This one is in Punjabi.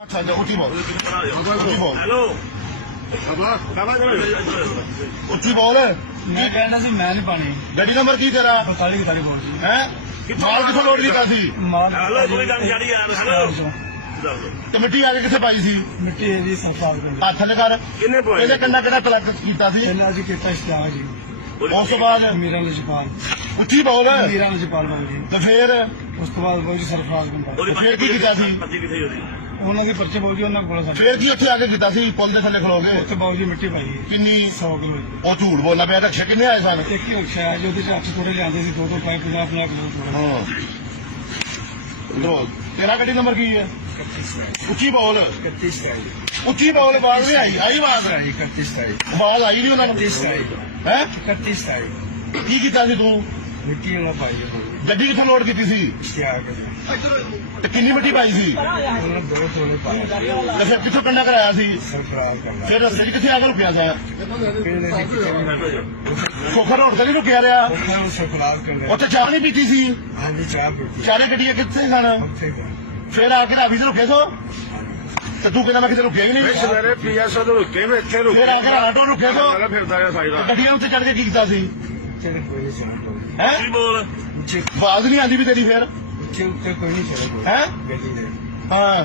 अच्छा उठी बोल उठी बोल हेलो उठी बोल मैं कहना सी मैं नहीं पानी ਗੱਡੀ ਨੰਬਰ ਕੀ ਤੇਰਾ 45 पहुंच गई ਹੈ ਮਾਲ ਕਿੱਥੋਂ ਲੋਡ ਕੀਤਾ ਸੀ माल हेलो थोड़ी गल छड़ी यार हेलो ਤੇ ਮਿੱਟੀ ਆ ਕੇ ਕਿੱਥੇ ਪਾਈ ਸੀ मिट्टी दी सफा कर ਹੱਥ ਦੇ ਕਰ किन्ने पॉइंट ਇਹਦੇ ਕੰਨਾ ਕਿਹੜਾ ਤਲਕ ਕੀਤਾ ਸੀ पहले आज कितना इस्तेमाल जी ਉਸ ਤੋਂ ਬਾਅਦ मीरा लजपाल ਉੱਚੀ ਬੋਲ मीरा लजपाल बोल जी ਤੇ ਫੇਰ उस तो बाद बहुत सरफराज बंदा ਫਿਰ ਕੀ ਕੀਤਾ ਸੀ पति किथे होती ਉਹਨਾਂ ਦੇ ਪਰਚੇ ਬਾਊ ਜੀ ਉਹਨਾਂ ਕੋਲ ਸਾਡੇ ਫੇਰ ਕੀ ਉੱਥੇ ਆ ਕੇ ਕੀਤਾ ਸੀ ਪੁਲ ਦੇ ਥੱਲੇ ਖਲੋ ਗਏ ਉੱਥੇ ਬਾਊ ਜੀ ਮਿੱਟੀ ਪਾਈ ਹੈ ਕਿੰਨੀ 100 ਕਿਲੋ ਉਹ ਝੂਠ ਬੋਲਣਾ ਪਿਆ ਰਕਸ਼ੇ ਕਿੰਨੇ ਆਏ ਸਨ ਇੱਕ ਹੀ ਰਿਕਸ਼ਾ ਹੈ ਜਿਹਦੇ ਚ 8 ਥੋੜੇ ਲਿਆਂਦੇ ਸੀ 2 ਪਾਈਪ 50 ਕਿਲੋ ਥੋੜਾ ਹਾਂ ਦੋ ਤੇਰਾ ਗੱਡੀ ਨੰਬਰ ਕੀ ਹੈ ਉੱਚੀ ਬੋਲ 31 ਸਟਾਈਲ ਉੱਚੀ ਬੋਲ ਬਾਲ ਨਹੀਂ ਆਈ ਆਈ ਬਾਤ 31 ਸਟਾਈਲ ਬਾਲ ਆਈ ਨਹੀਂ ਉਹਨਾਂ ਨੂੰ 31 ਸਟਾਈਲ ਹੈ 31 ਸਟਾਈਲ ਕੀ ਕੀਤਾ ਸੀ ਤੂੰ ਮਿੱਟੀ ਵਾਲਾ ਪਾਈ ਹੈ ਗੱਡੀ ਕਿੱਥੋਂ ਲੋਡ ਕੀਤੀ ਸੀ ਕੀ ਆ ਗਿਆ ਤੇ ਕਿੰਨੀ ਮਿੱਟੀ ਪਾਈ ਸੀ ਉਹਨਾਂ 2 ਥੋੜੇ ਪਾਏ ਤੇ ਫਿਰ ਕਿੱਥੋਂ ਕੰਡਾ ਕਰਾਇਆ ਸੀ ਸਰਫਰਾਜ਼ ਕਰਨਾ ਫਿਰ ਰਸਤੇ 'ਚ ਕਿੱਥੇ ਆ ਕੇ ਰੁਕਿਆ ਸੀ ਫਿਰ ਅਸੀਂ ਕਿਤੇ ਖੋਖਰ ਰੋਡ ਤੇ ਨਹੀਂ ਰੁਕਿਆ ਰਿਹਾ ਉੱਥੇ ਉਹ ਸਰਫਰਾਜ਼ ਕਰਨਾ ਉੱਥੇ ਚਾਹ ਨਹੀਂ ਪੀਤੀ ਸੀ ਹਾਂਜੀ ਚਾਹ ਪੀਤੀ ਚਾਰੇ ਗੱਡੀਆਂ ਕਿੱਥੇ ਸਨ ਉੱਥੇ ਦਾ ਫਿਰ ਆ ਕੇ ਆਫਿਸ ਰੁਕੇ ਸੋ ਤੇ ਤੂੰ ਕਹਿੰਦਾ ਮੈਂ ਕਿਤੇ ਰੁਕਿਆ ਹੀ ਨਹੀਂ ਸਵੇਰੇ ਪੀਐਸਓ ਤੋਂ ਰੁਕੇ ਮੈਂ ਇੱਥੇ ਫਿਰ ਆ ਕੇ ਆਟੋ ਰੁਕੇ ਸੋ ਮੈਂ ਫਿਰਦਾ ਆ ਸਾਈਡ ਗੱਡੀਆਂ ਉੱਤੇ ਚੜ ਕੇ ਕੀ ਕੀਤਾ ਸੀ ਚਲੇ ਕੋਈ ਨਹੀਂ ਚਲਾ ਹੈ ਕੀ ਬੋਲ ਉੱਚੇ ਆਵਾਜ਼ ਨਹੀਂ ਆਉਂਦੀ ਵੀ ਤੇਰੀ ਫਿਰ ਉੱਚੇ ਉੱਤੇ ਕੋਈ ਨਹੀਂ ਚਲੇ ਹੈ ਗੱਡੀ ਦੇ ਹਾਂ